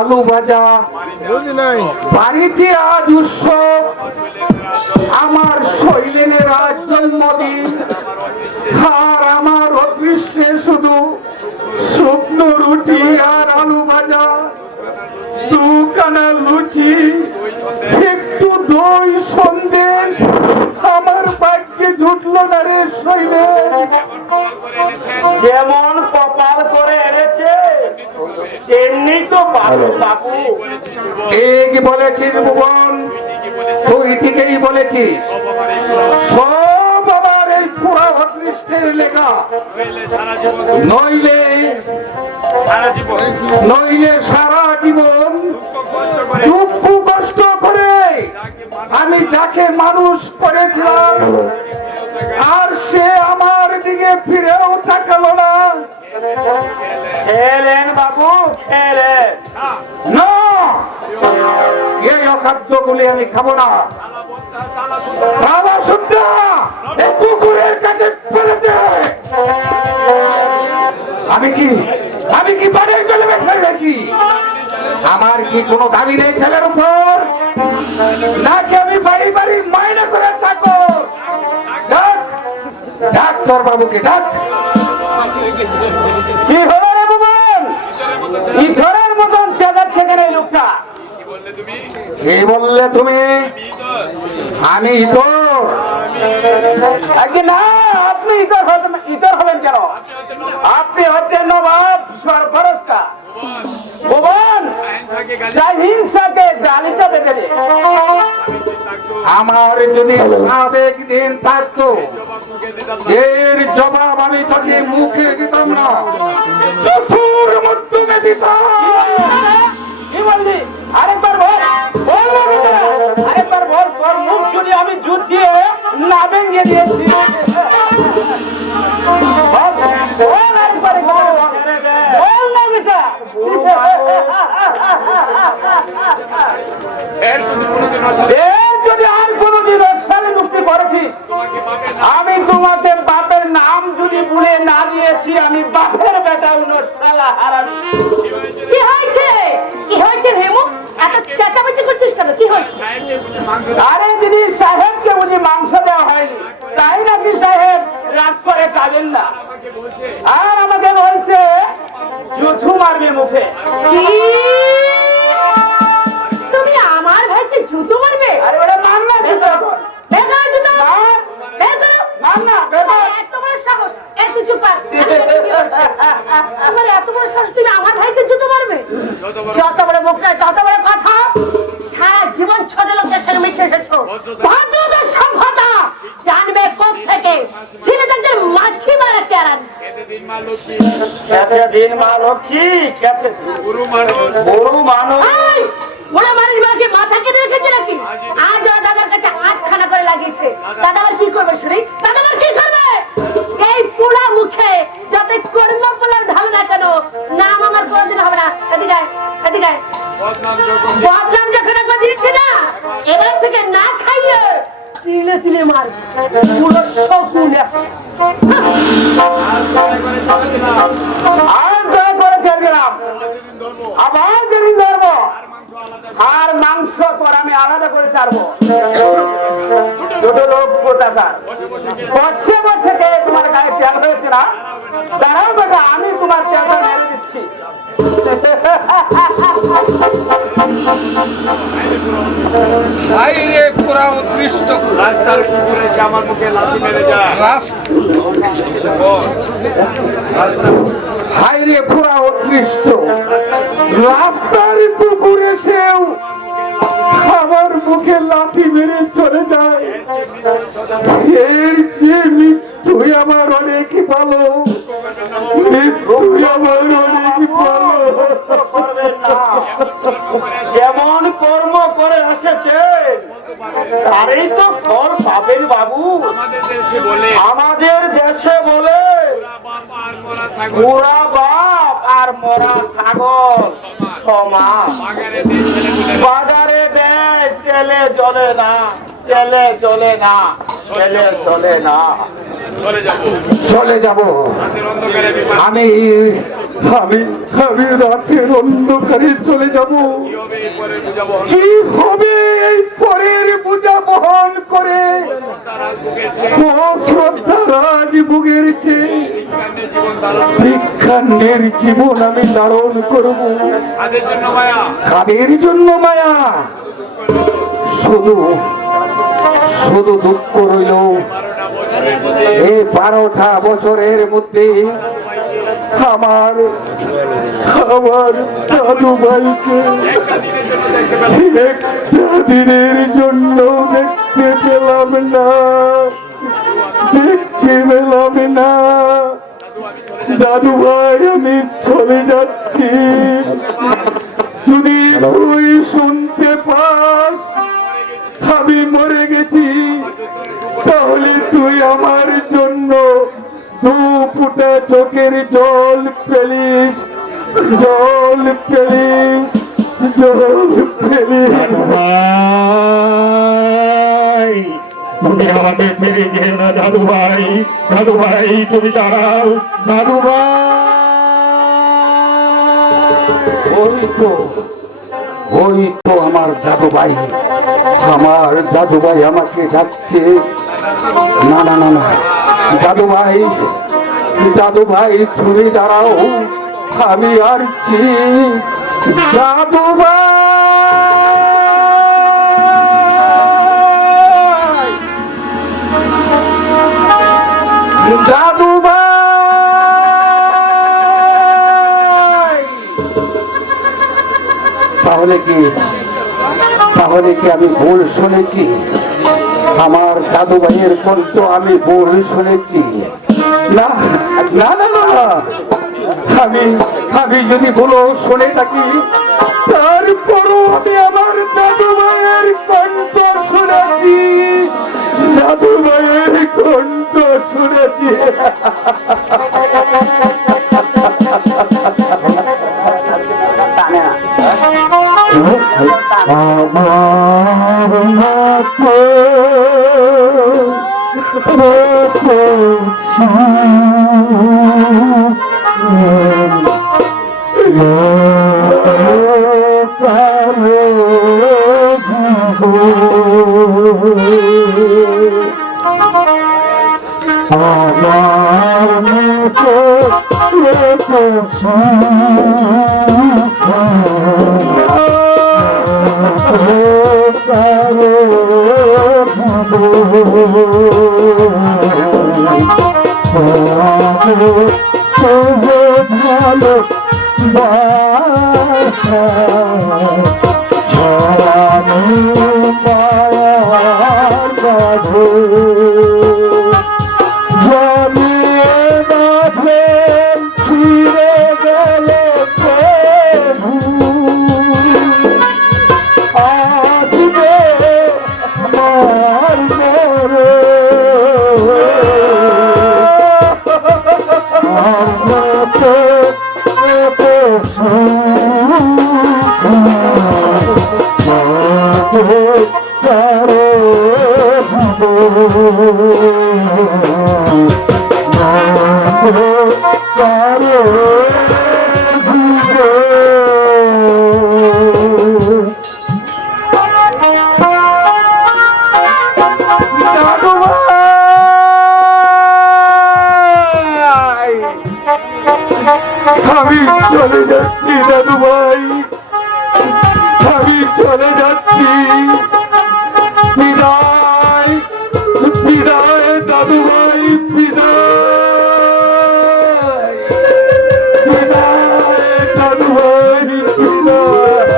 আলু ভাজা, বাড়িতে আজ উৎসব, আমার শৈলেনের আজ জন্মদিন, আর আমার অদৃশ্যে শুধু শুকনো রুটি আর আলু ভাজা, দুখানা লুচি, একটু দই সন্দেশ, আমার ভাগ্যে জুটলো না রে শৈলেন। যেমন কপাল করে এনেছে তেমনি তো পাবো বাবু। ঠিক বলেছিস ভুবন, তুই ঠিকই বলেছিস। সব আমার এই পুরা অদৃষ্টের লেখা, নইলে সারা জীবন দুঃখ কষ্ট করে আমি যাকে মানুষ করেছিলাম আর সে আমার দিকে ফিরেও তাকালো না। খেলেন বাবু খেলেন। না, এই অখাদ্যগুলি আমি খাবো না। কুকুরের কাছে ফেলেছে। আমি কি বাড়ির চলে বেসে নাকি? আমার কি কোনো দাবি নেই ছেলের উপর? নাকি আমি বাড়ির মাইনা করে থাকো? ডাক ডাক্তার বাবুকে ডাক। কি হলো রে ভুবন? ইথরের মতন চেঁচাচ্ছে কেন এই লোকটা? কি বললে তুমি? আমি তো না, আপনি ইতর হবেন কেন? আপনি হচ্ছেন নবাব সরফরজকা ভুবন। হিংসাকে গালিচা বেঁধে দে। আমার যদি সাবেক দিন থাকতো এর জবাব আমি তোকে মুখে দিতাম না, চতুর মাধ্যমে দিতাম। কি বললি? আরেকবার বল, আরেকবার বল। তোর মুখ যদি আমি জুতিয়ে না ভেঙে দিয়েছি। বল আরেকবার, বল না বেটা। এর যদি আর কোনদিন অশ্বালে মুক্তি করেছিস, আমি তোমাকে বাপের নাম যদি ভুলে না দিয়েছি, আমি বাপের বেটা উনশালা হারামি। কি হয়েছে? কি হয়েছে হেমু? এত চেঁচামেচি করছিস কেন? কি হয়েছে? আরে দিদি, সাহেবকে বুঝি মাংস দেওয়া হয়নি, তাই নাকি সাহেব রাগ করে খাবেন না। আর আমাকে বলছে জুথু মারবে মুখে। কি? তুমি আমার ভাইকে জুতো মারবে? আরে ওরে মার না জুতো। বের করো জুতো। বের করো। মার না, বের। এত বড় সাহস! এত চুপ কর। আমি দেখি কি হচ্ছে। তোমার এত বড় সাহস, তুমি আমার ভাইকে জুতো মারবে? যত বড় মুখ নয় তত বড় কথা। সারা জীবন ছোট লোকদের সঙ্গে মিশে এসেছো, ভদ্রতার সভ্যতা জানবে কোত্থেকে? ছেলেদের মাছি মারা কেরান। দিন মা লক্ষ্মী, বুড়ো মানুষ। ওরা মানুষ বাড়িতে মাথা কেটে রেখেছে নাকি? আজ ওরা দাদার কাছে আটখানা করে লাগিয়েছে। দাদা আবার কি করবে শুনি? দাদা আবার কি করবে? এই পোড়া মুখে যত কর্ম বলার ঢাল না কেন, নাম আমার কোনদিন হবে না। এদিকে আয়, এদিকে আয়। বদনাম যখন একবার দিয়েছি না, এবার থেকে না খাইয়ে তিলে তিলে মার। পুরো শকুন। আবার যেদিন ধরবো আর মাংস পর আমি আলাদা করে ছাড়বো। দুটো লোক কোথাকার বসে বসে কে তোমার গায়ে তেল হয়েছে না? দাঁড়াও বেটা, আমি তোমার তেলটা মেরে দিচ্ছি। বাইরে পুরা উৎকৃষ্ট রাস্তার কুকুর এসে আমার মুখে লাথি মেরে যায়। হাইরে পুরা উৎকৃষ্ট রাস্তার কুকুর এসেও আমার মুখে লাথি মেরে চলে যায়। এর যে মৃত্যু আমার অনেক ভালো, মৃত্যু আমার অনেক ভালো। যেমন কর্ম করে এসেছে তারই তো ফল পাবেন বাবু। আমাদের দেশে বলে বুড়া বাপ আর মরা ছাগল সমান। বাজারে দেয় তেলে জ্বলে না, তেলে জ্বলে না, তেলে জ্বলে না। চলে যাব। আমি আমি আমি রাতের অন্ধকারে চলে যাব। কি হবে এই পরে বুঝাবো কি হবে এই পরের বোঝা বহন করে? তার বুকের চেয়ে ও শ্রদ্ধারাজ বুকের চেয়ে কান্নে জীবন ধারণ করে ভিক্ষান্নের জীবন আমি ধারণ করব। তাদের জন্য মায়া কাদের জন্য মায়া? শুধু শুধু দুঃখ রইল 12টা বছরের মধ্যে এই 12টা বছরের মধ্যে আমার আমার দাদু ভাইকে একটা দিনের জন্য দেখতে পেলাম একটা দিনের জন্য দেখতে পেলাম না, দেখতে পেলাম না। দাদু ভাই আমি চলে যাচ্ছি, যদি তুই শুনতে পাস আমি মরে গেছি, তাহলে তুই আমার জন্য 2 ফোঁটা চোখের জল ফেলিস, জল ফেলিস, জল ফেলিস। ভাই তুমি আমাকে ছেড়ে যেও না দাদু ভাই, দাদু ভাই তুমি দাঁড়াও দাদু ভাই। ওই তো আমার দাদু ভাই, আমার দাদু ভাই আমাকে ডাকছে। না না না না, দাদু ভাই, দাদু ভাই তুমি দাঁড়াও, আমি আসছি। দাদু ভাই, দাদু ভাই। তাহলে কি আমি ভুল শুনেছি? আমার দাদু ভাইয়ের কণ্ঠ আমি ভুল শুনেছি? না না না না, আমি যদি ভুলও শুনে থাকি, তারপরও আমি আমার দাদু ভাইয়ের কণ্ঠ শুনেছি, দাদু ভাইয়ের কণ্ঠ শুনেছি। আমার মতো আমার মতো ভালো বাসা ছড়ানো মায়ার বাঁধে জমিয়ে বাঁধে ছিঁড়ে গেল প্রভু আসবে আমার মরে আমার মতো দাদু ভাই, আমি চলে যাচ্ছি দাদু ভাই, আমি চলে যাচ্ছি। বিদায় বিদায় দাদু ভাই, বিদায় বিদায় দাদু ভাই, বিদায়।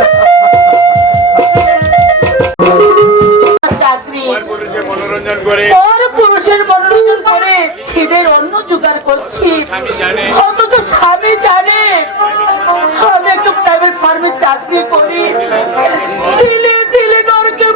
চাকরি আমার পুরুষে মনোরঞ্জন করে পর পুরুষের মনোরঞ্জন করে খিদের অন্ন জোগাড় করছি, স্বামী জানে অথচ স্বামী জানে আমি একটা প্রাইভেট ফার্মে চাকরি করি। দিলে দিলে নরকের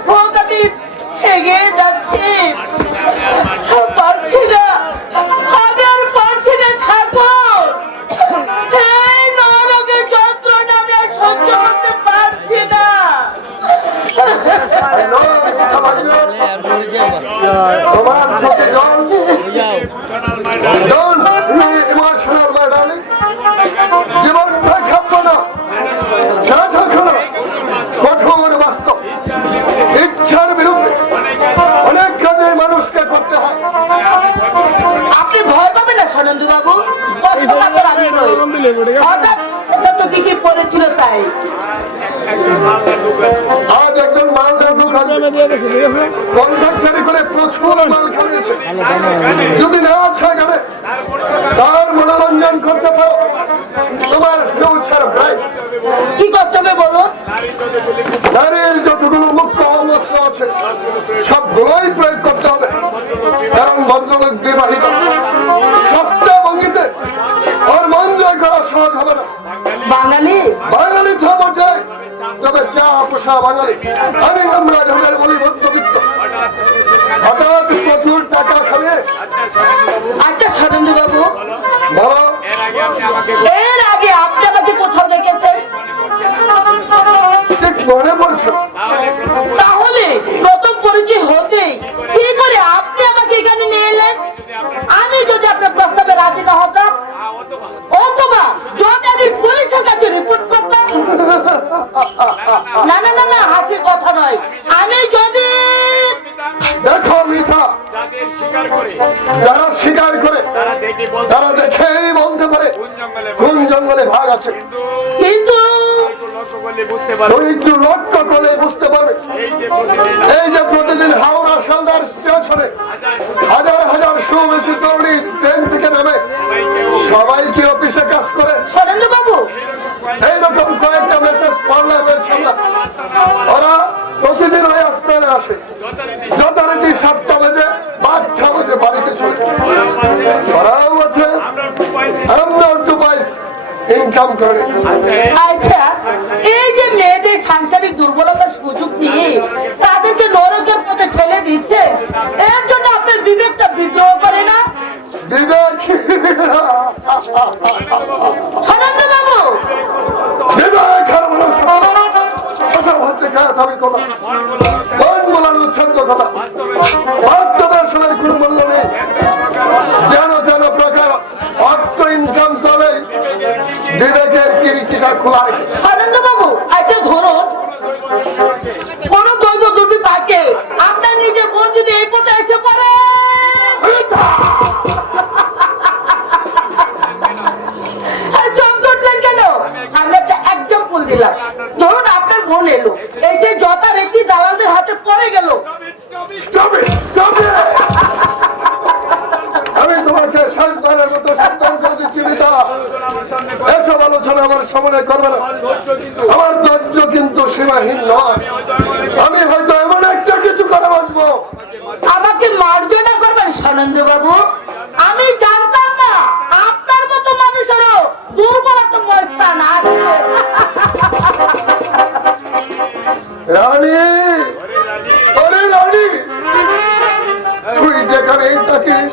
হঠাৎ ওটা চোখে কি পড়েছিল তাই? একজন মালদার লোক আছে। আজ একজন মালদার লোক আসবে কন্ট্রাক্টারি করে প্রচুর মাল খাইয়েছে। যদি না আছে এখানে তার মনোরঞ্জন করতে পারো, তোমার ফিউচার ব্রাইট। কি করতে হবে বলুন? নারীর যতগুলো মুখ্য অবস্থ আছে সবগুলোই প্রয়োগ করতে হবে, কারণ ভদ্রলোক বিবাহিত। সস্তা ভঙ্গিতে ওর মন জয় করা সহজ হবে না। বাঙালি বাঙালি তো বটে, তবে চা পোষা বাঙালি। আমি আমরা যাদের বলি মধ্যবিত্ত, হঠাৎ প্রচুর টাকা খাবে। আচ্ছা সরেন্দ্র বাবু, বলো, এর আগে আপনি আমাকে এর আগে আপনি আমাকে কোথাও দেখেছেন? ঠিক মনে পড়ছে? তাহলে প্রথম পরিচয় হতে কি করে আপনি আমাকে এখানে নিয়ে এলেন? আমি যদি আপনার প্রস্তাবে রাজি না হতাম, অথবা যদি আমি পুলিশের কাছে রিপোর্ট করতাম, না না না না, হাসির কথা নয়, আমি যদি দেখো মিতা, যাদের স্বীকার করে যারা স্বীকার করে তারা দেখে বলতে তারা দেখেই বলতে পারে কোন জঙ্গলে কোন জঙ্গলে ভাগ আছে। কিন্তু একটু লক্ষ্য করলে বুঝতে পারবে। তুমি একটু লক্ষ্য করলে বুঝতে পারবে। এই যে প্রতিদিন হাওড়া শালদার স্টেশনে হাজার হাজার সুবেশী তরুণী ট্রেন থেকে নামে, সবাই কি অফিসে কাজ করে? সরেন্দ্র বাবু, এইরকম কয়েকটা মেসেজ পড়লে হয়েছে আমরা। ওরা প্রতিদিন ওই আস্তানে আসে, যথারীতি 7টা বাজে 8টা বাজে বাড়িতে চলে। ওরাও আছে, আমরা একটু পয়সা ইনকাম করে। আচ্ছা এই যে মেয়েদের সাংসারিক দুর্বলতার সুযোগ দিয়ে তাদেরকে নরকের পথে ঠেলে দিচ্ছে, এর জন্য আপনার বিবেকটা বিদ্রোহ করে না? বিবেক, সরেন্দ্র বাবু, বিবেক আর শশার হাতে খায় দাবি কথা, মন বলার উচ্ছন্দ কথা। বাস্তবের সময় কোনো মূল্য নেই। যেন যেন প্রকার অর্থ ইনকাম করে বিবেকের কিরিকিটা খোলা রেখেছে। সরেন্দ্র বাবু, আচ্ছা ধরুন কোন দৈব দুটি পাকে আপনার নিজের বোন যদি এই পথে এসে পড়ে, চোখ করলেন কেন? আমি একটা এক্সাম্পল দিলাম। ধরুন আপনার বোন এলো, এসে যথারীতি দালালদের হাতে পড়ে গেল, Stop it! Stop it! আমি তোমাকে শেষবারের মতো সাবধান করে দিচ্ছি মিতা, এসব আলোচনা আমার সামনে করবে না। আমার ধৈর্য কিন্তু সীমাহীন নয়। আমি হয়তো এমন একটা কিছু করে বসবো। আমাকে মার্জনা করবেন সরেন্দ্র বাবু? আমি জানতাম না আপনার মতো মানুষেরও দুর্বলতা মস্তান আছে। রানী, আরে রানী, তুই যেখানেই থাকিস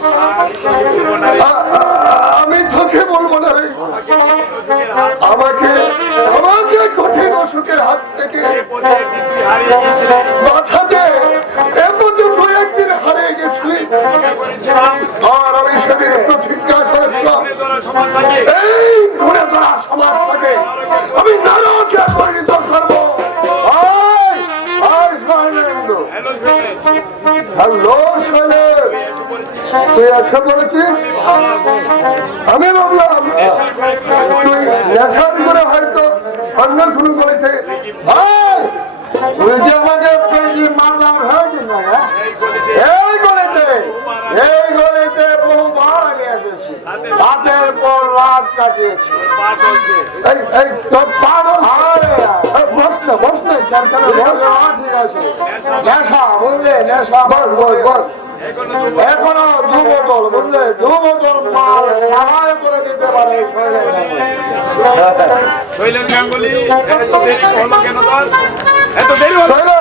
আমি তোকে বলবো না রে। আমাকে আমাকে কঠিন অসুখের হাত থেকে বাঁচাতে এ পর্যন্ত তুই একদিন হারিয়ে গেছিলি, আর আমি সেদিন প্রতিজ্ঞা করেছিলাম এই ঘুরে ধরা সমাজটাকে আমি নারকে পরিণত করবো। হ্যালো শৈলেন, তুই এসে বলেছিস? আমি ভাবলাম তুই নেশার করে হয়তো অন্য শুরু করেছে। তুই যে আমাকে মারলাম হয়েছিস না? এই গলিতে বহুবার আমি এসেছি, রাতের পর রাত কাটিয়েছি। এই তোর পা বস না, বস না, ঠিক আছে। নেশা বুঝলে, নেশা বস। এখনো 2 বোতল বুঝলে, 2 বোতল মাল সারাই করে দিতে পারে শৈলেন গাঙ্গুলি। এত দেরি হলো কেন তোর? এত দেরি হলো?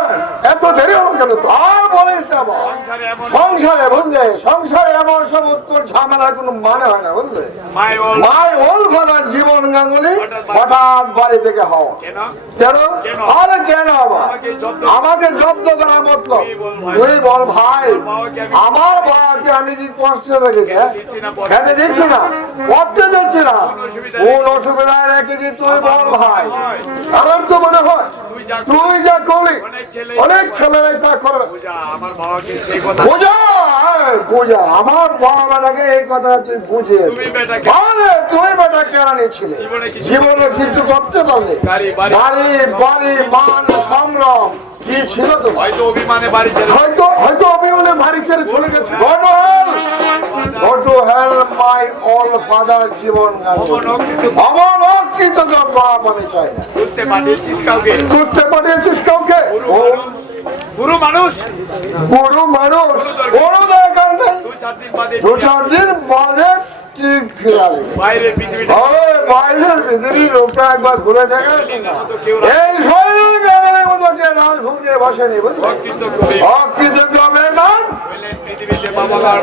এত দেরি হলো কেন? আর বলিস না বাবা। সংসারে বুঝলে, সংসারে এমন সব উত্তর ঝামেলার কোনো মানে হয় না বুঝলে। মাই ওল ফাদার জীবন গাঙ্গুলি হঠাৎ বাড়ি থেকে হওয়া। কেন? কেন? আরে কেন বাবা? আমাকে জব্দ করার মতলব তুই বল ভাই। আমার বাবাকে আমি কি কষ্ট রেখেছি? খেতে দিচ্ছি না, পড়তে দিচ্ছি না, কোন অসুবিধায় রেখেছি তুই বল ভাই। আমার তো মনে হয় তুই যা করলি অনেক ছেলেরাই তা করে। আমার বাবাকে সেই কথা বুঝো পূজা আমার বাবাটাকে এই কথা তুই বুঝিয়ে তুমি বেটা তুমি বেটা কেরানি ছিলে জীবনে কিন্তু করতে পারলে বাড়ি বাড়ি মান সংগ্রাম কি ছিল তো হয়তো অভিমানে বাড়ি ছেড়ে হয়তো হয়তো অভিমানে বাড়ি ছেড়ে চলে গেছে মাই অল ফাদার জীবন আমার অকৃতজ্ঞ বাপ আমি চাই না। বুঝতে পারিয়েছিস কাউকে বুঝতে পারিয়েছিস কাউকে পুরো মানুষ পুরো মানুষ কোনো দরকার নেই 2-4 দিন বাদে 2-4 দিন বাদে ঠিক ফিরাবে বাইরের পৃথিবীটা বাইরের পৃথিবীর লোকটা একবার ঘুরে দেখে এই শরীরের গানের মতো যে রাজ ভুগিয়ে বসেনি বুঝলি অকৃতজ্ঞ বেমান পৃথিবীতে বাবা মার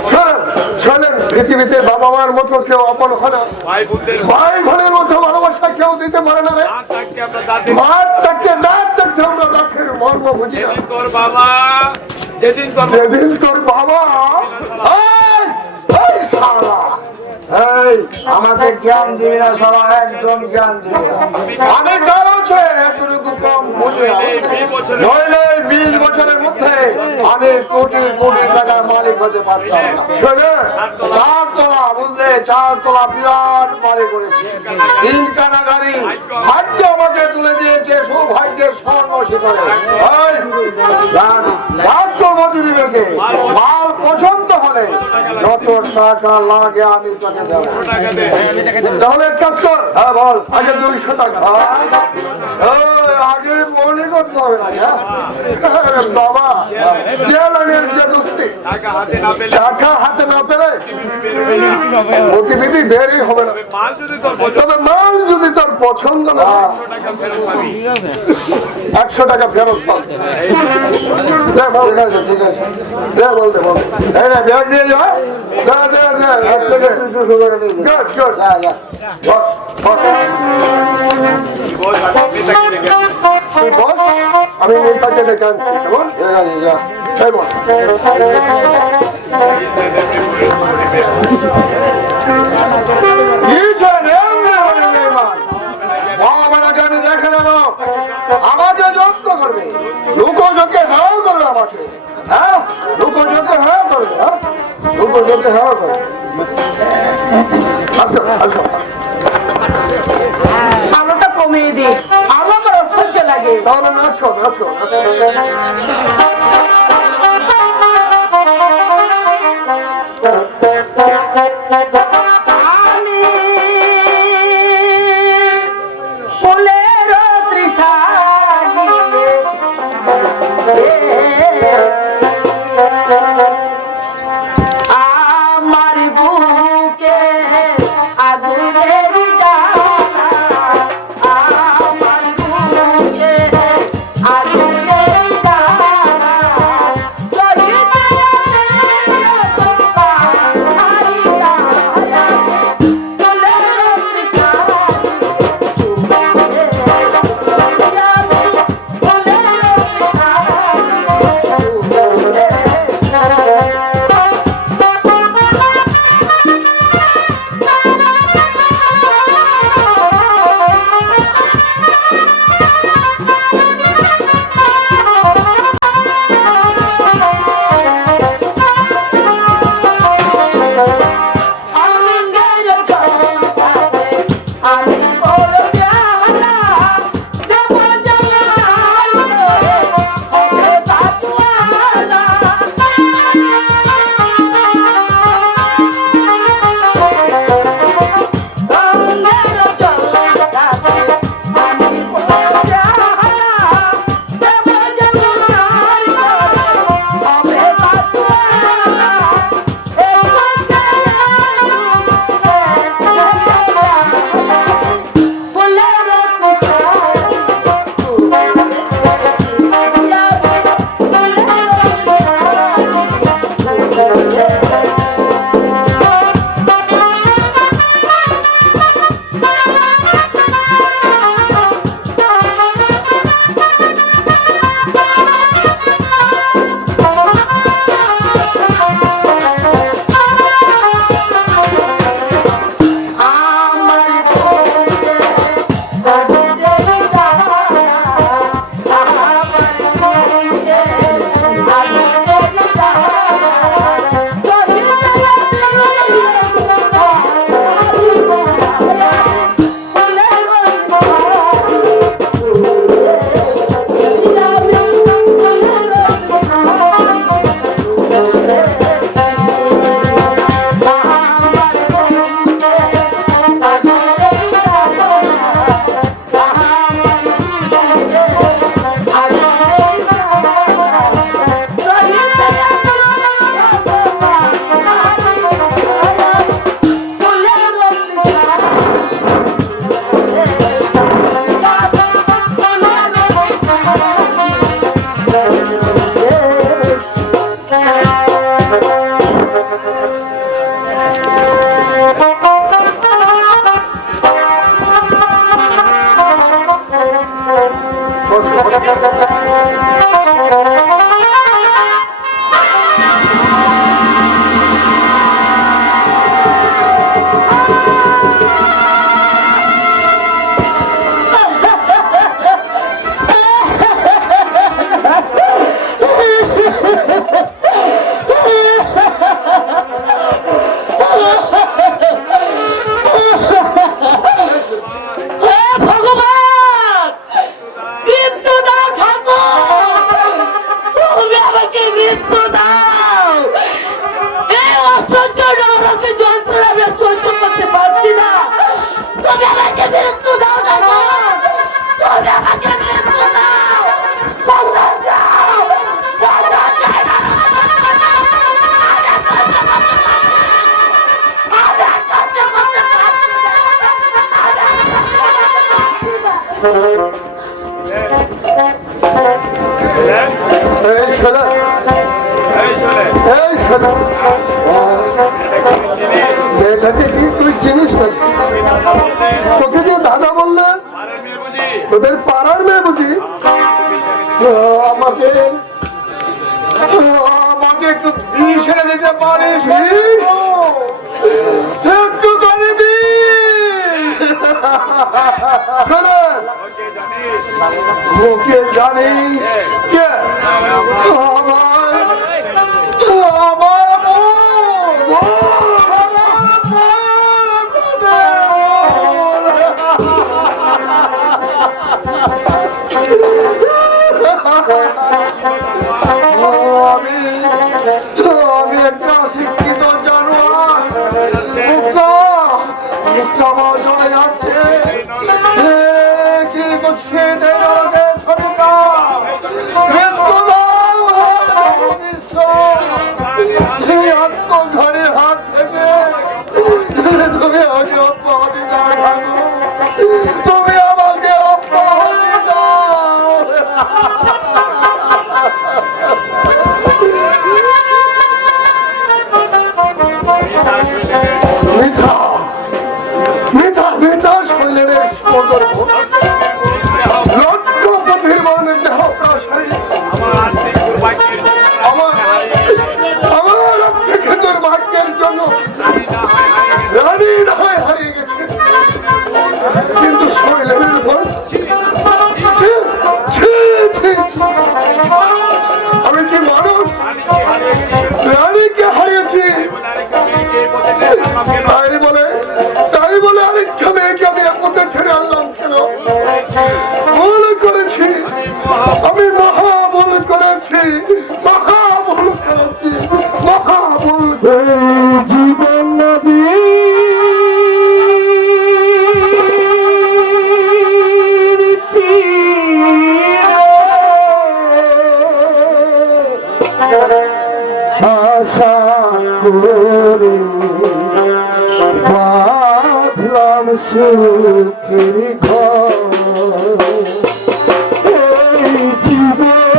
শোনেন পৃথিবীতে বাবা মার মতো কেউ আপন হয় না ভাই বোনদের ভাই বোনের মতো ভালোবাসা কেউ দিতে পারে না রে থাকতে আমরা দাদি মার থাকতে দাঁত থাকতে আমরা রাতের মর্ম বুঝি না তোর বাবা যেদিন তোর যেদিন তোর বাবা এই, এই শালা, এই, আমাকে জ্ঞান দিবি না শালা, একদম জ্ঞান দিবি না। আমি কারো চেয়ে এতটুকু কম বুঝি না। নইলে 20 বছরের মধ্যে আমি কোটি কোটি টাকার মালিক হতে পারতাম না। শোনে, 4 তলা বুঝলে 4 তলা বিরাট বাড়ি করেছি 3 কানা গাড়ি ভাগ্য আমাকে তুলে দিয়েছে সৌভাগ্যের স্বর্ণ শিখরে। ভাগ্য মতি বিবেকে মাল পছন্দ হলে যত টাকা লাগে আমি তোকে দেবো। টাকা দে তাহলে এক কাজ কর, হ্যাঁ বল, আগে 200 টাকা। আগে মনে করতে হবে না, হ্যাঁ বাবা জেলানের যে দোস্তি টাকা হাতে না পেলে টাকা হাতে না পেলে বেরোবে না প্রতিনিধি বেরই হবে না। মাল যদি তোর পছন্দ তবে মাল যদি তোর পছন্দ না, টাকা ফেরত পাবি 100 টাকা ফেরত পাবে। ঠিক আছে ঠিক আছে, দে বল দে বল, এই না ব্যাগ দিয়ে যা, দে দে দে, এর থেকে 200 টাকা নিয়ে যা। গুড গুড, যা যা, বস বস। বল আপনি তাকে দেখে তুই বস, আমি নেতাকে ডেকে আনছি, কেমন? ঠিক আছে যা, এই বস। আমাকে যত্ন করবে, লোকজনকে হেও করবে আমাকে, হ্যাঁ লোকজনকে হেও করবে, হ্যাঁ লোকজনকে হেও করবে। আসো আসো, আলোটা কমিয়ে দিই, আলো আমার অসহ্য লাগে। তাহলে নাচো নাচো নাচো। আমি ফুলের তৃষা আমার বুকে আগুনের জ্বালা, আমার বুকে আগুনের জ্বালা। এই শোনে, এই শোনে, এই শোনে, মেয়েটাকে কি তুই চিনিস না? তোকে যে দাদা বললে, আরে মেয়ে বুঝি, তোদের পাড়ার মেয়ে বুঝি? আমাকে আমাকে একটু বিষ এনে দিতে পারিস? একটু করে বিষ। শোনে, ওকে জানিস? ওকে জানিস কে? আমার আমার বউ। আমার আমি আমি একটা শিক্ষিত জানোয়ার। মুক্তা মুক্তা আমার চলে যাচ্ছে। কি করছে আত্মঘরের হাত থেকে তুমি আমাকে অব্যাহতি দাও ঠাকুর, তুমি আমাকে অব্যাহতি দাও। তার শরীরে সৌন্দর্য, মিথ্যা মিথ্যা মিথ্যা শরীরের সৌন্দর্য, লক্ষ্যপথের মনে দেহ প্রাসারী, আমার আর্থিক দুর্ভাগ্যের জন্য আমার আমার থেকে দুর্ভাগ্যের জন্য আমি না হয় হারিয়ে গেছি। রানী না হয় হারিয়ে গেছে, কিন্তু শরীরের উপর ছি, ছি, ছি, ছি। আমি কি মানুষ? আমি কি হারিয়েছি? রানীকে হারিয়েছি, বলে আরেকটা মেয়েকে এই পথে টেনে আনলাম কেন? তাই বলে আরেকটা মেয়েকে আমি একমতে ঠেলে আনলাম কেন? ভুল করেছি, আমি মহা ভুল করেছি, মহা ভুল করেছি, মহা ভুল। জীবন নদী আশা করে বাঁধলাম সুখের ঘর। এই জীবন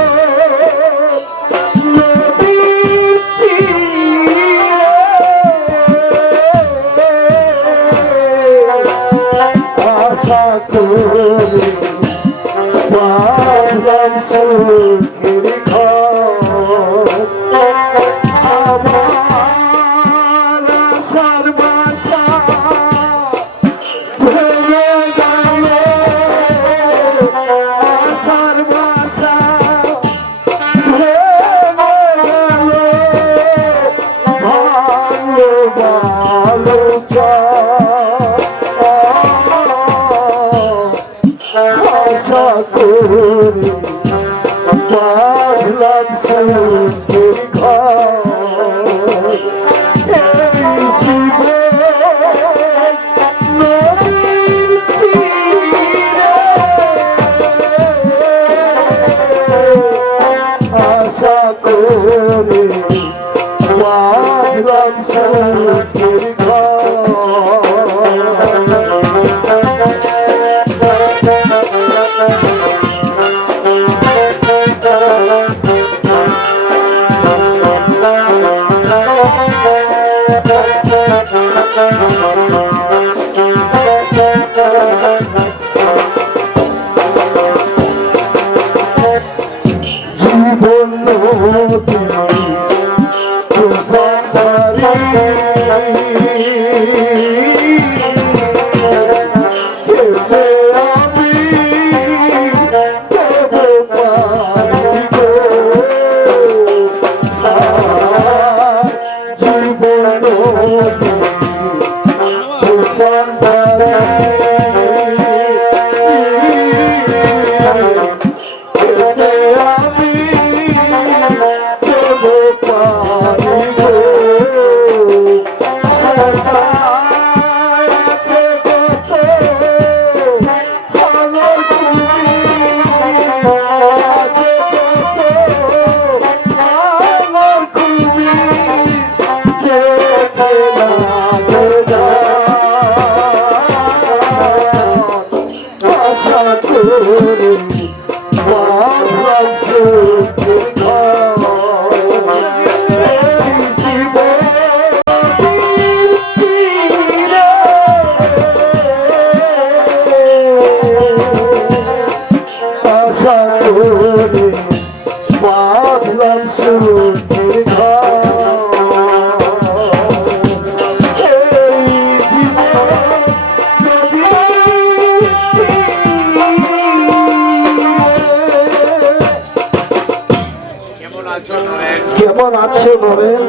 নদীর তীরে আশা করে বাঁধলাম সুখের ঘর। আমার আশার বাসা ভেঙে গেল, আশার বাসা ভেঙে গেল, ভালো ভালো আশা করে বাঁধলাম সুখের ঘর। এই জীবন নদীর তীরে আশা করে বাঁধলাম সুখের ঘর। আশা করে বাঁধলাম সুখের ঘর। এই জীবনের তীরে আশা করে বাঁধলাম সুখের ঘর। এই জীবন কেমন আছে নরেন?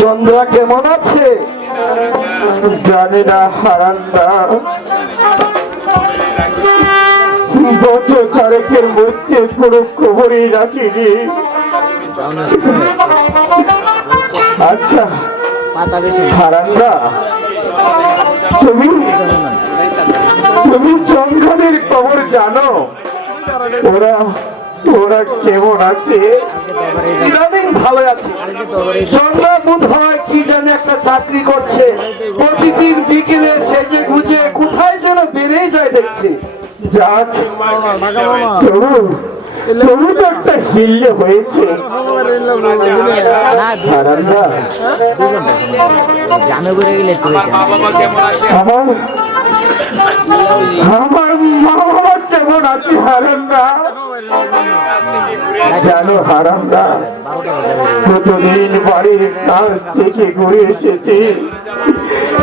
চন্দ্রা কেমন আছে? জানি না হারান্দা, বছর চারেকের মধ্যে কোনো খবরই রাখিনি। আচ্ছা হারান্দা, তুমি চন্দ্রদের খবর জানো? ওরা ওরা কেমন আছে? ইদানিং ভালো আছে। চন্দ্রা বোধ হয় কি জানি একটা চাকরি করছে, প্রতিদিন বিকেলে সেজে গুজে কোথায় যেন বেড়েই যায় দেখছি। যাক, তবু তো একটা হিল্লে হয়েছে। হারান্দা, আমার মা বাবা কেমন আছে হারান্দা? জানো হারান্দা, কতদিন বাড়ির কাছ থেকে ঘুরে এসেছি,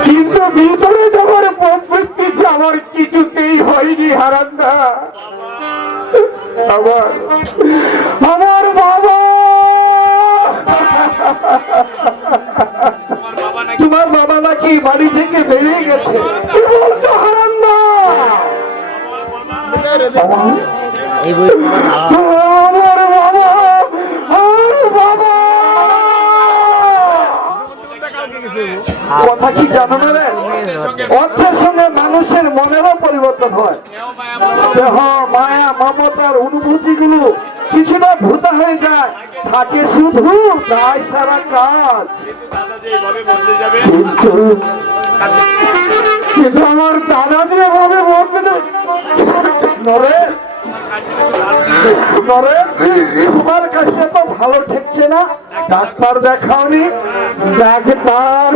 কিন্তু ভিতরে যাওয়ার প্রবৃত্তি আমার কিছুতেই হয়নি হারান্দা। আমার বাবা, তোমার বাবা নাকি বাড়ি থেকে বেরিয়ে গেছে? কি বলছো হারান্দা? আমার বাবা, আমার বাবা কথা কি জানো না রে? অর্থের সঙ্গে মানুষের মনেরও পরিবর্তন হয়। দেহ, মায়া, মমতার অনুভূতি গুলো কিছুটা ভূতা হয়ে যায়, থাকে শুধু দায় সারা কাজ। কিন্তু আমার দাদা যে এভাবে বলবে না। নরেন, তোমার কাছে তো ভালো ঠেকছে না, ডাক্তার দেখাওনি? ডাক্তার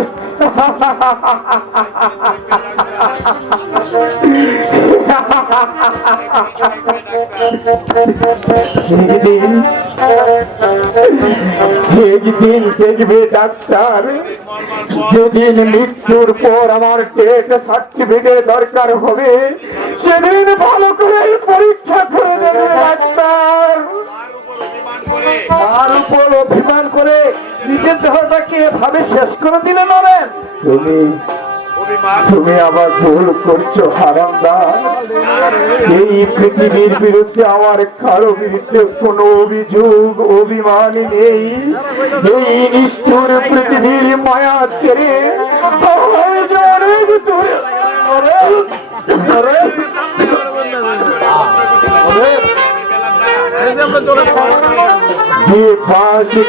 একদিন দেখবে ডাক্তার, যেদিন মৃত্যুর পর আমার ডেথ সার্টিফিকেট দরকার হবে, সেদিন ভালো করে পরীক্ষা করে দেবে ডাক্তার। তার উপর অভিমান করে নিজের দেহটাকে এভাবে শেষ করে দিলে নরেন? তুমি আবার ভুল করছো হারান্দা। এই পৃথিবীর বিরুদ্ধে আমার কারো বিরুদ্ধে কোনো অভিযোগ অভিমান নেই। এই নিষ্ঠুর পৃথিবীর মায়া ছেড়ে অনেক দূরে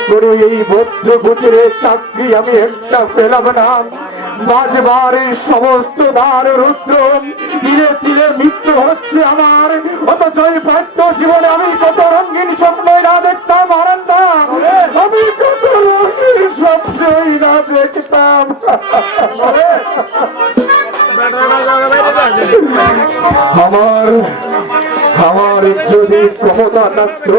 করে এই ভদ্র গোচরে চাকরি আমি একটা পেলাম না। বাজবারের সমস্ত দ্বার রুদ্র, ধীরে ধীরে মৃত্যু হচ্ছে আমার, অথচ এই পাঠ্য জীবনে আমি কত রঙিন স্বপ্নই না দেখতাম হারান্দা, আমি কত রঙিন স্বপ্নই না দেখতাম। আমার যদি ক্ষমতা থাকতো,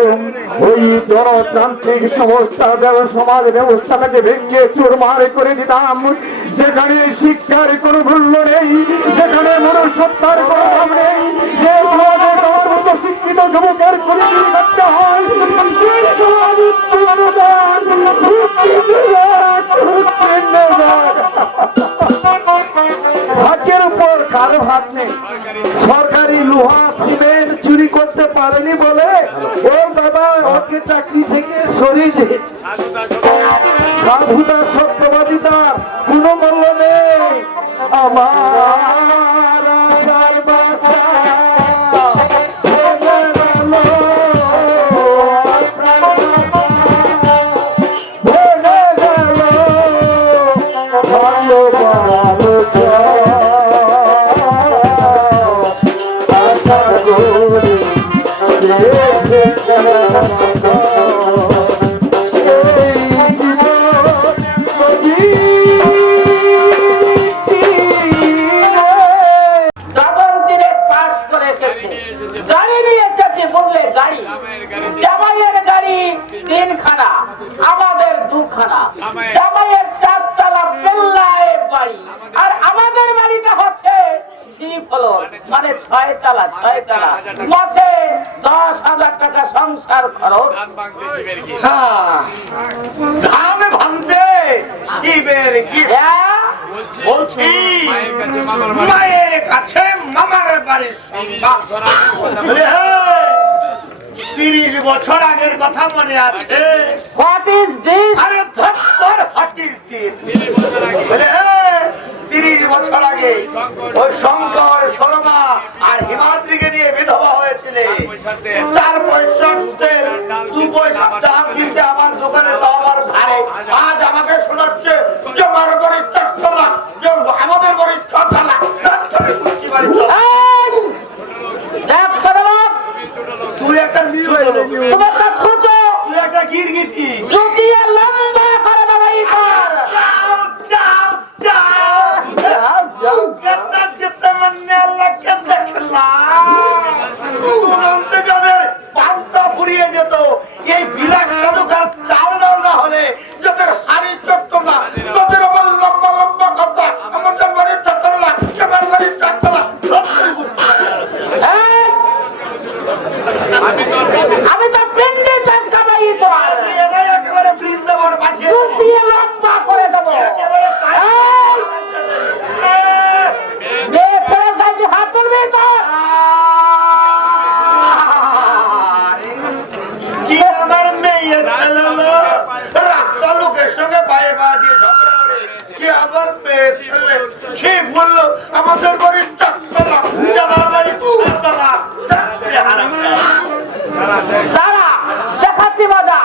ওই জনতান্ত্রিক সমাজ ব্যবস্থাটাকে ভেঙে চুরমার করে দিতাম, যেখানে শিক্ষার কোনো মূল্য নেই, যেখানে মনুষ্যত্বের কোনো দাম নেই, যে সমাজে আমার মতো শিক্ষিত যুবকের কোনো থাকতে হয়, সেই সমাজ ভাগ্যের উপর কারো হাত নেই। সরকারি লোহা সিমেন্ট চুরি করতে পারেনি বলে ওই দাদা ওকে চাকরি থেকে সরিয়ে দিয়েছে। সাধুতা সত্যবাদিতার কোনো মূল্য নেই। আমার আশার বাসা ভালো গাড়ি নিয়ে এসেছি, বুঝলে? গাড়ি, জামাইয়ের গাড়ি 3 খানা, আমাদের 2 খানা। জামাইয়ের 4 তলা পেল্লায় বাড়ি, আর আমাদের বাড়িটা হচ্ছে 3 ফ্লোর, মানে 6 তলা। মাসে 10,000 টাকা সংসার খরচ। ধান ভাঙতে শিবের কি বলছি, মায়ের কাছে মামার বাড়ির সংবাদ। 30 বছর আগের কথা মনে আছে? What is this? আরে ধত্তর হাতির দিন। 30 বছর আগে ওই শঙ্কর, সরমা আর হিমাদ্রিকে নিয়ে বিধবা হয়েছিল। 4 পয়সা 2 পয়সা দাম দিতে আমার দোকানে তো আমার ধারে। আজ আমাকে শোনাচ্ছে যে আমার বাড়ির 4 তলা, আমাদের বাড়ির 6 তলা। তুই একটা তুই একটা গিরগিটি। এই বিলাস সাধুকার চাল ডাল না হলে যাদের হাড়ি চট্ট না, তাদের আবার লম্বা লম্বা কথা। আমাদের বাড়ির 4 তলা, আমার বাড়ির 4 তলা। আমি তো পিন্ডি টাকা পাই তো একেবারে বৃন্দাবন পাঠিয়ে লম্বা করে দেবো। হাত তুলবি তো? কি আমার মেয়ে ছেলে রাস্তা লোকের সঙ্গে পায়ে পা দিয়ে ঝগড়া করে সে আবার মেয়ে ছেলে। সে বললো আমাদের বাড়ির 4 তলা, আমার বাড়ির 4 তলা। দাঁড়া, শেখাচ্ছি মজা।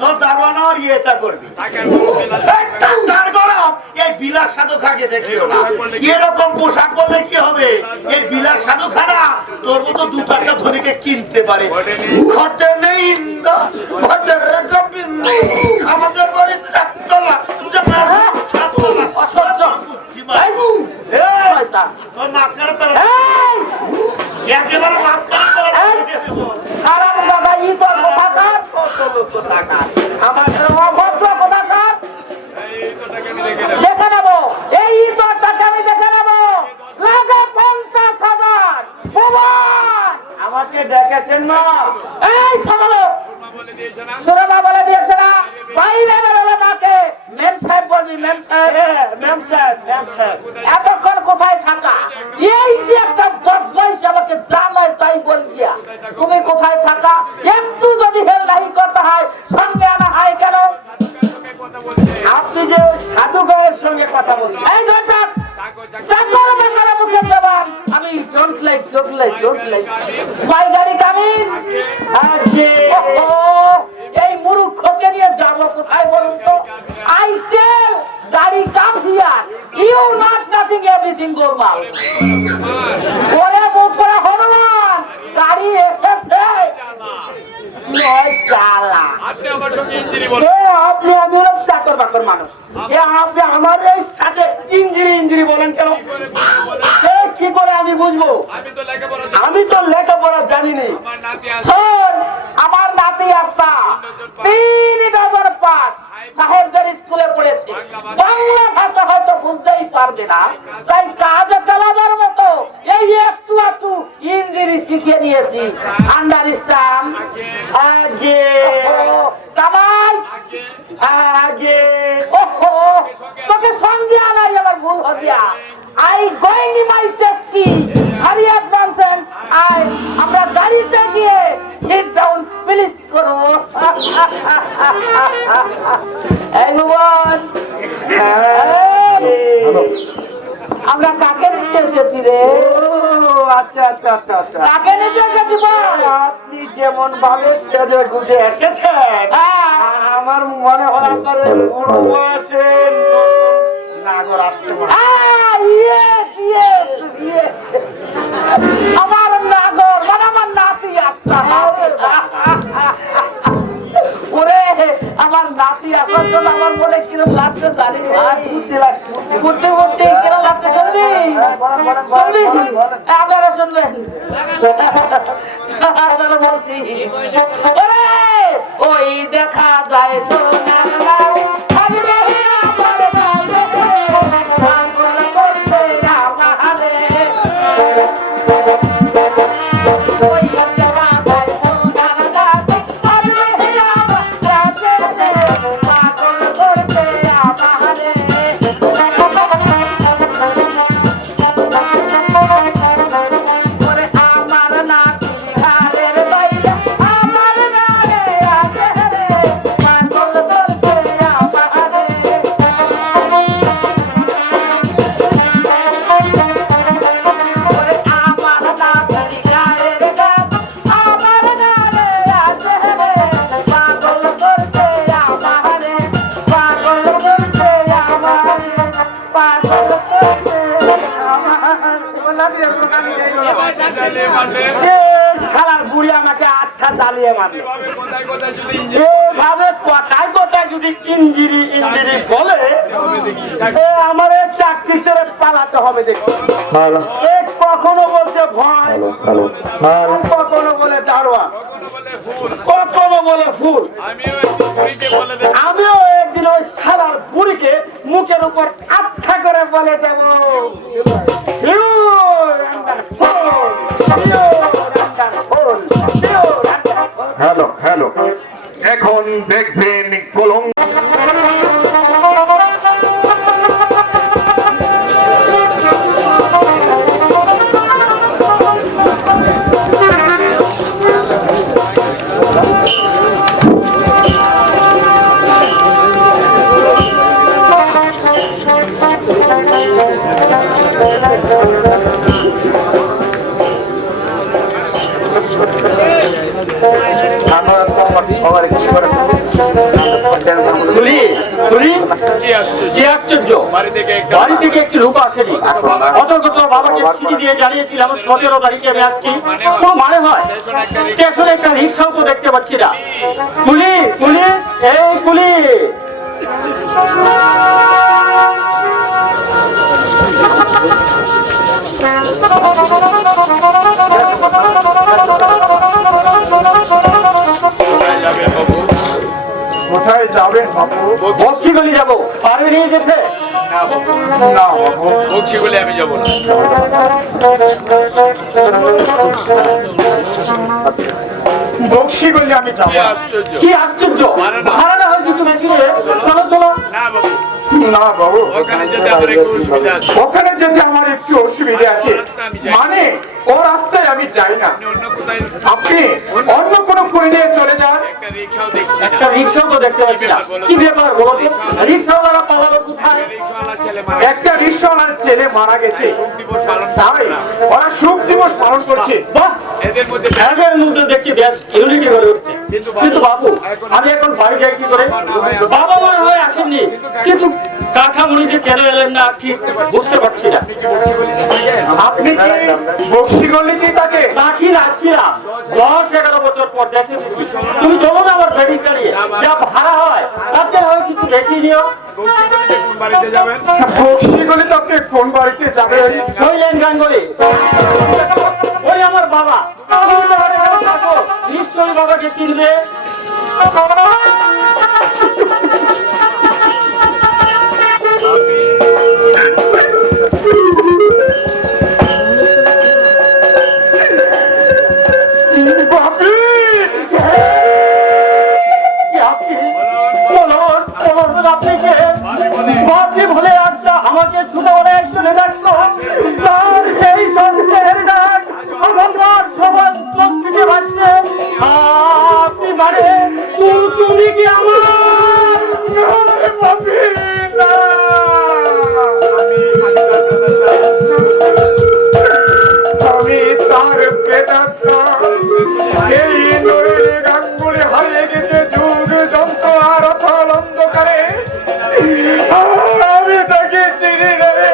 তোর দারোয়ানা আর ইয়েটা করবি। এই বিলাস সাধু খাকে দেখিও না। এরকম পোশাক বললে কি হবে? এই বিলাস সাধু খানা তোর মতো 2-4টা ধনীকে কিনতে পারে। ঘটে নেই ইন্দা, ঘটে রেখা বিন্দু। আমাদের বাড়ির 4 তলা, জামার 6 তলা। তোর মাঝখানে তোর একেবারে মাঝখানে তোর খারাপ দাদা, ই তো কোথাকার, আমার অভদ্র কোথাকার। দেখে নেবো এই ইঁদুরটাকে, আমি দেখে নেবো। লাগে 50,000। আমাকে ডেকেছেন মা? এই ছাগলো, সুরমা বলে দিয়েছে না? বাইরে বেরোলে মাকে মেম সাহেব বলবি। মেম সাহেব। এতক্ষণ কোথায় থাকা? এই যে একটা বদমাইশ আমাকে জানায় তাই বলবি। তুমি কোথায় থাকা? একটু যদি হেলদাহি করতে হয় সঙ্গে আনা হয় কেন? আপনি যে সাধু গায়ের সঙ্গে কথা বলছেন, এই ঘটক চাকর বাজারে মুখে জবান। আমি ডোন্ট লাইক। মাই গাড়ি কামিং। এই মূর্খকে নিয়ে যাবো কোথায় বলুন তো? I tell gaadi come here, you not nothing everything golmaal. ওরে মুখ পড়া হনুমান, গাড়ি এসেছে। আপনি আমি চাকর বাকর মানুষ, আপনি আমার এই সাথে ইঞ্জিরি বলেন কেন? কি করে আমি বুঝবো? আমি তো লেখাপড়া জানি না। আমার নাতি একটা 3 ডজন পাস সাহেবদের স্কুলে পড়েছে। বাংলা ভাষা হয়তো বুঝতেই পারবে না, তাই কাজে চালাবার মতো এই একটু ইঞ্জিরি শিখিয়ে দিয়েছি। আন্ডারস্ট্যান্ড? আগে কামাই আগে। ওহো, তোকে সঙ্গে আনাই আমার ভুল Hatiya. I going in my taxi. Hurry up, nonsense. আমরা গাড়িতে গিয়ে sit down প্লিজ করো। এই ভুবন, আমরা কাকে নিতে এসেছি রে? আচ্ছা। কাকে নিতে এসেছি বল? আপনি যেমন ভাবে সেজে গুজে এসেছেন, আমার মনে হয় আপনার বুড়ো বয়সে নাগর আসতে পারে। আমার নাগর মানে আমার নাতি। আচ্ছা ওরে, আমার আমার নাতি আসার জন্য আমার মনে কিরম লাগছে জানিস ভাই? ঘুরতে ঘুরতে কিরম লাগছে শুনবি? শুনবি? আপনারা শুনবেন। আপনারা বলছি ওরে, ওই দেখা যায় সোনার লাল, আমি দেখি আমার বাবা, পাগল করছে আমারে। ওই দেখা যায় সোনার লাল, আমি দেখি আমার বাবা, পাগল করছে আমারে। ওরে আমার নাতি ঘাড়ের বাইরে, আমার গায়ে আছে রে, পাগল করছে আমারে। ওরে আমার নাতি ঘাড়ের বাইরে, আমার গায়ে আছে রে, পাগল করছে আমারে, পাগল করছে আমারে, পাগল করছে আমারে। শালার বুড়ি আমাকে আচ্ছা জ্বালিয়ে মারবে। এভাবে কথায় কথায় যদি ইঞ্জিরি বলে, আমার চাকরি ছেড়ে পালাতে হবে দেখি। কখনো বলছে ভয়, কখনো বলে দারোয়া, কখনো বলে ফুল। আমিও একদিন ওই শালার বুড়িকে মুখের উপর আচ্ছা করে বলে দেব, হ্যালো হ্যালো, এখন দেখবেন কলঙ্ক। বাড়ি থেকে একটি লোক আসেনি। অতর্গত বাবাকে চিঠি দিয়ে জানিয়েছিলাম 17 তারিখে আমি আসছি। কোনো মানে হয়? স্টেশনে একটা রিক্সাও তো দেখতে পাচ্ছি না। কুলি কুলি, এই কুলি, কোথায় যাবেন বাবু? বক্সিগলি যাবো, পারবে নিয়ে যেতে? না বাবু, বলছি বলে আমি যাবো না। বক্সি গলি আমি যাবো কি না। আশ্চর্য! কি আশ্চর্য! ভাড়া না হয় কিছু বেশি নিয়ে চলো চলো। না বাবু, না বাবু, ওখানে যেতে আমার একটু অসুবিধা আছে। ওখানে যেতে আমার একটু অসুবিধা আছে। মানে ও রাস্তায় আমি যাই না। আপনি অন্য কোথায় আপনি অন্য কোনো করে নিয়ে চলে যান। একটা রিক্সাও দেখছি না। একটা রিক্সাও তো দেখতে পাচ্ছি না। কি ব্যাপার বলো তো? রিক্সাওয়ালা পালালো কোথায়? রিক্সাওয়ালা ছেলে মারা একটা রিক্সাওয়ালার ছেলে মারা গেছে, শোক দিবস পালন তাই করছে না। ওরা শোক দিবস পালন করছে। বাহ, এদের মধ্যে এদের মধ্যে দেখছি বেশ ইউনিটি গড়ে উঠছে। কিন্তু বাবু, আমি এখন বাড়ি যাই কি করে? বাবা মনে হয় আসেননি, কিন্তু কাকামণি যে কেন এলেন না ঠিক বুঝতে পারছি না। আপনি কি বক্সি গলি কি তাকে? নাকি রাখছিলাম 10-11 বছর পর দেশে ফিরছি। তুমি চলো না আমার বেডিং নিয়ে, যা ভাড়া হয় তার চেয়ে হয় কিছু বেশি নিও। বক্সিগলিতে কোন বাড়িতে যাবেন? বক্সি গলি তো আপনি কোন বাড়িতে যাবেন? শৈলেন গাঙ্গুলি, ওই আমার বাবা। তুমি তো আমার এখানে থাকো, নিশ্চয়ই বাবাকে চিনবে। আপনি কে? বাপি বলে একটা আমাকে ছোটবেলা একজনে ডাকতো, তার সেই সন্ধ্যের ডাক আমার সবার চোখ থেকে বাজছে। আপনি মানে তুমি কি আমার? বাপি না, আমি তার প্রেতাত্মা। এই নইলে গাঙ্গুলি হারিয়ে গেছে যুগ যন্ত্র আর অথল অন্ধকারে। আমি তাকে চিনি না রে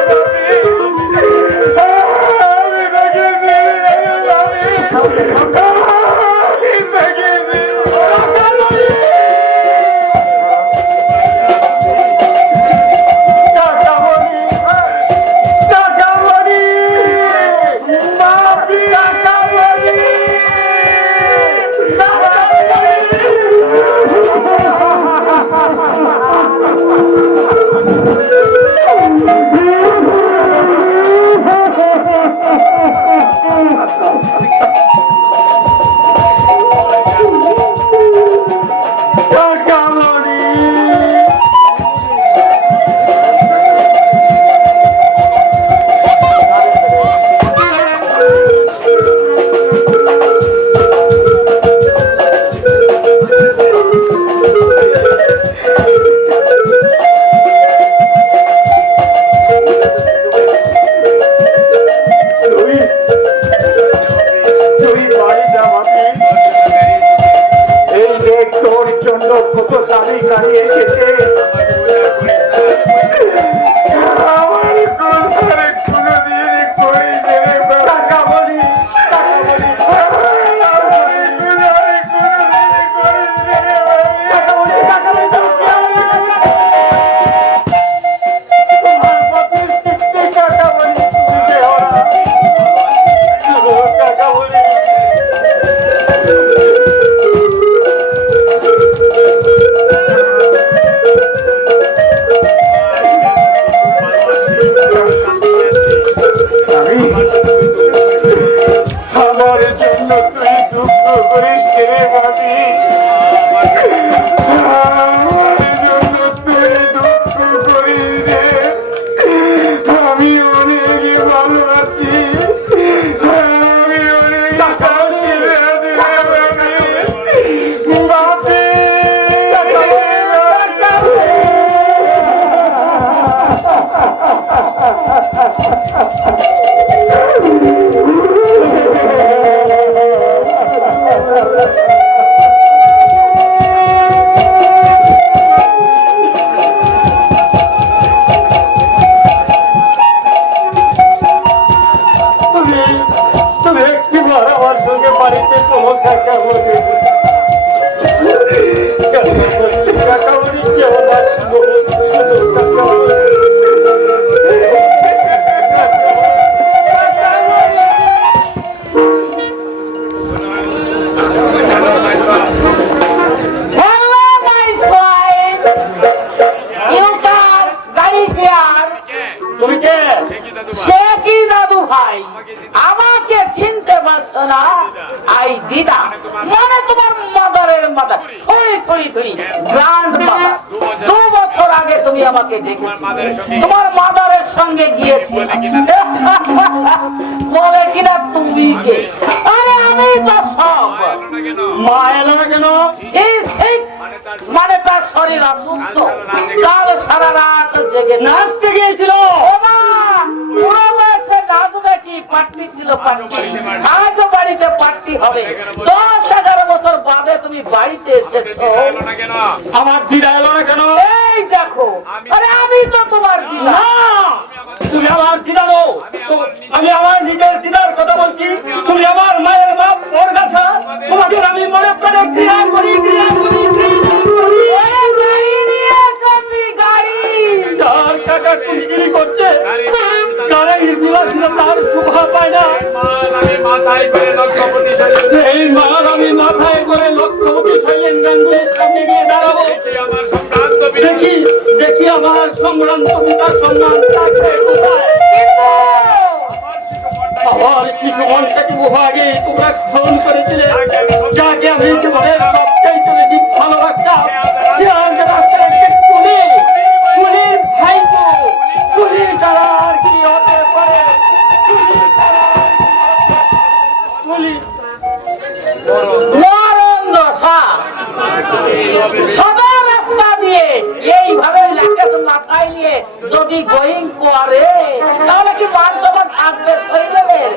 দিয়েছে। আমার কোথায় কোনোদিন করিনি রে বাবা। টাকা বলি, টাকা বলি, টাকা বলি, টাকা বলি, তোমার প্রতি সৃষ্টি টাকা বলি, তুমি দেও না। টাকা বলি। আমার জন্য তুই দুঃখ করিস রে ভাবি। আমার জন্য তুই দুঃখ করিস রে। আমি অনেক ভালো আছি। আমি অনেক শান্তি আছি রে ভাবি। ভাবি। তুমি একটিবার আমার সঙ্গে বাড়িতে কোনো টাকা বলি, টাকা বলি, যেমন আসবো, টাকা বলি। Hello, my swine. You come, গাড়ি দেয়ার। তুমি কে? সে কি দাদু ভাই? আমাকে চিনতে পারছো না? আই দিদা, মানে তোমার মাদারের মাদার, থুই গ্র্যান্ড মাদার। 2 বছর আগে তুমি আমাকে দেখেছো, তোমার মাদারের সঙ্গে গিয়েছি। বলে কিনা তুমি কে? আরে আমি তো সব। মা এলো না কেন? মানে তার শরীর অসুস্থ, কাল সারা রাত জেগে নাচতে গিয়েছিল। ওমা, পুরো বয়সে নাচবে কি? পার্টি ছিল পার্টি। আজও বাড়িতে পার্টি হবে। 10-11 বছর বাদে তুমি বাড়িতে এসেছো। আমার দিদা এলো না কেন? এই দেখো, আরে আমি তো তোমার দিদা। না, তুমি আমার দিদা নও। আমি আমার নিজের দিদার কথা বলছি। তুমি আমার মায়ের বাপ, ওর গাছা। তোমাকে আমি মনে প্রাণে ঘৃণা করি, ঘৃণা করি, ঘৃণা করি। এই গাড়ি নিয়ে এসো, তুই গাড়ি। যার টাকা কুলিগিরি করছে, গাড়ির বিলাসিতা তার শোভা পায় না। আমি মাথায় করে লক্ষ্যপতি সাজিয়ে এই মাল আমি মাথায় করে লক্ষ্যপতি শৈলেন গাঙ্গুলির সামনে গিয়ে দাঁড়াবো। আমার সম্ভ্রান্ত দেখি আমার সংগ্রান্ত পিতার সম্মান থাকবে কোথায়? আমার শিশু মনটাকে বহু আগে তোমরা খুন করেছিলে, যাকে আমি জীবনের সবচাইতে বেশি ভালোবাসতাম। সে আজ রাস্তায় একটা কুলির ভাইপো। কুলি ছাড়া আর কি হতে পারে? কুলি ছাড়া আর কি হতে পারে? কুলি নরম দশা। সদা রাস্তা দিয়ে এইভাবে ল্যাকেশ মাথায় নিয়ে যদি গোয়িং করে, তাহলে কি মান সম্মান থাকবে শরীরের?